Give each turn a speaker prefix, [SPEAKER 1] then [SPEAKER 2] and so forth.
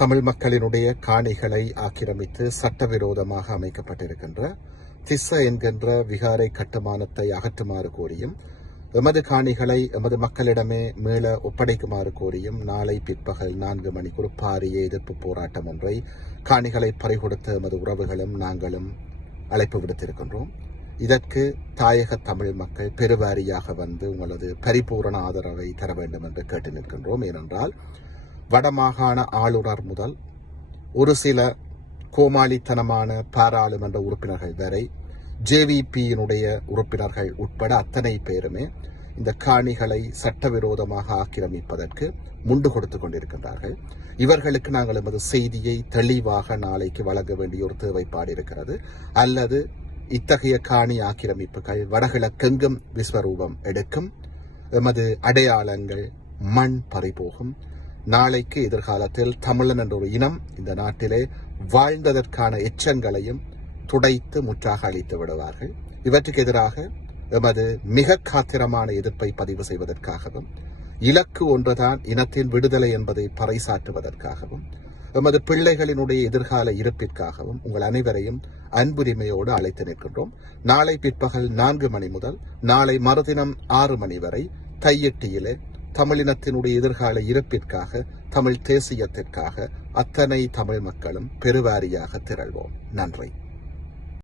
[SPEAKER 1] தமிழ் மக்களினுடைய காணிகளை ஆக்கிரமித்து சட்டவிரோதமாக அமைக்கப்பட்டிருக்கின்ற திஸ்ஸ என்கின்ற விகாரை கட்டுமானத்தை அகற்றுமாறு கோரியும் எமது காணிகளை எமது மக்களிடமே மீள ஒப்படைக்குமாறு கோரியும் நாளை பிற்பகல் நான்கு மணிக்கு ஒரு பாரிய எதிர்ப்பு போராட்டம் ஒன்றை காணிகளை பறிகொடுத்த எமது உறவுகளும் நாங்களும் அழைப்பு விடுத்திருக்கின்றோம். இதற்கு தாயக தமிழ் மக்கள் பெருவாரியாக வந்து உங்களது பரிபூரண ஆதரவை தர வேண்டும் என்று கேட்டு நிற்கின்றோம். ஏனென்றால் வடமாகாண ஆளுநர் முதல் ஒரு சில கோமாளித்தனமான பாராளுமன்ற உறுப்பினர்கள் வரை ஜேவிபியினுடைய உறுப்பினர்கள் உட்பட அத்தனை பேருமே இந்த காணிகளை சட்டவிரோதமாக ஆக்கிரமிப்பதற்கு முண்டு கொடுத்து கொண்டிருக்கின்றார்கள். இவர்களுக்கு நாங்கள் எமது செய்தியை தெளிவாக நாளைக்கு வழங்க வேண்டிய ஒரு தேவைப்பாடு இருக்கிறது. அல்லது இத்தகைய காணி ஆக்கிரமிப்புகள் வடகிழக்கெங்கும் விஸ்வரூபம் எடுக்கும். எமது அடையாளங்கள் மண் பறிபோகும். நாளைக்கு எதிர்காலத்தில் தமிழன் என்ற ஒரு இனம் இந்த நாட்டிலே வாழ்ந்ததற்கான எச்சங்களையும் துடைத்து முற்றாக அளித்து விடுவார்கள். இவற்றுக்கு எதிராக எமது மிக காத்திரமான எதிர்ப்பை பதிவு செய்வதற்காகவும் இலக்கு ஒன்றுதான் இனத்தின் விடுதலை என்பதை பறைசாற்றுவதற்காகவும் எமது பிள்ளைகளினுடைய எதிர்கால இருப்பிற்காகவும் உங்கள் அனைவரையும் அன்புரிமையோடு அழைத்து நிற்கின்றோம். நாளை பிற்பகல் நான்கு மணி முதல் நாளை மறுதினம் ஆறு மணி வரை தையெட்டியிலே தமிழினத்தினுடைய எதிர்கால இருப்பிற்காக தமிழ் தேசியத்திற்காக அத்தனை தமிழ் மக்களும் பெருவாரியாக திரள்வோம். நன்றி.